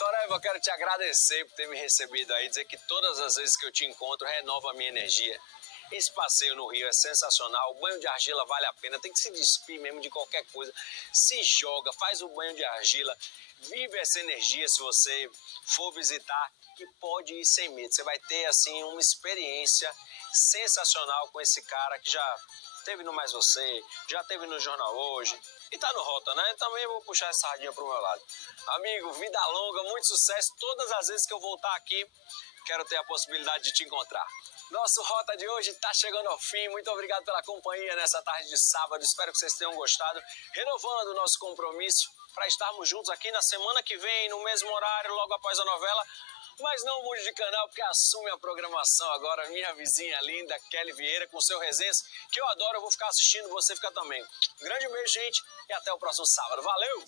Toraiva, eu quero te agradecer por ter me recebido aí, dizer que todas as vezes que eu te encontro renova a minha energia. Esse passeio no Rio é sensacional, o banho de argila vale a pena, tem que se despir mesmo de qualquer coisa. Se joga, faz o banho de argila, vive essa energia se você for visitar e pode ir sem medo. Você vai ter assim uma experiência sensacional com esse cara que já teve no Mais Você, já teve no Jornal Hoje e tá no Rota, né? Também vou puxar essa sardinha pro meu lado. Amigo, vida longa, muito sucesso. Todas as vezes que eu voltar aqui, quero ter a possibilidade de te encontrar. Nosso Rota de hoje está chegando ao fim. Muito obrigado pela companhia nessa tarde de sábado. Espero que vocês tenham gostado. Renovando o nosso compromisso para estarmos juntos aqui na semana que vem, no mesmo horário, logo após a novela. Mas não mude de canal, porque assume a programação agora minha vizinha linda, Kelly Vieira, com seu Resenhas, que eu adoro. Eu vou ficar assistindo, você fica também. Um grande beijo, gente, e até o próximo sábado. Valeu!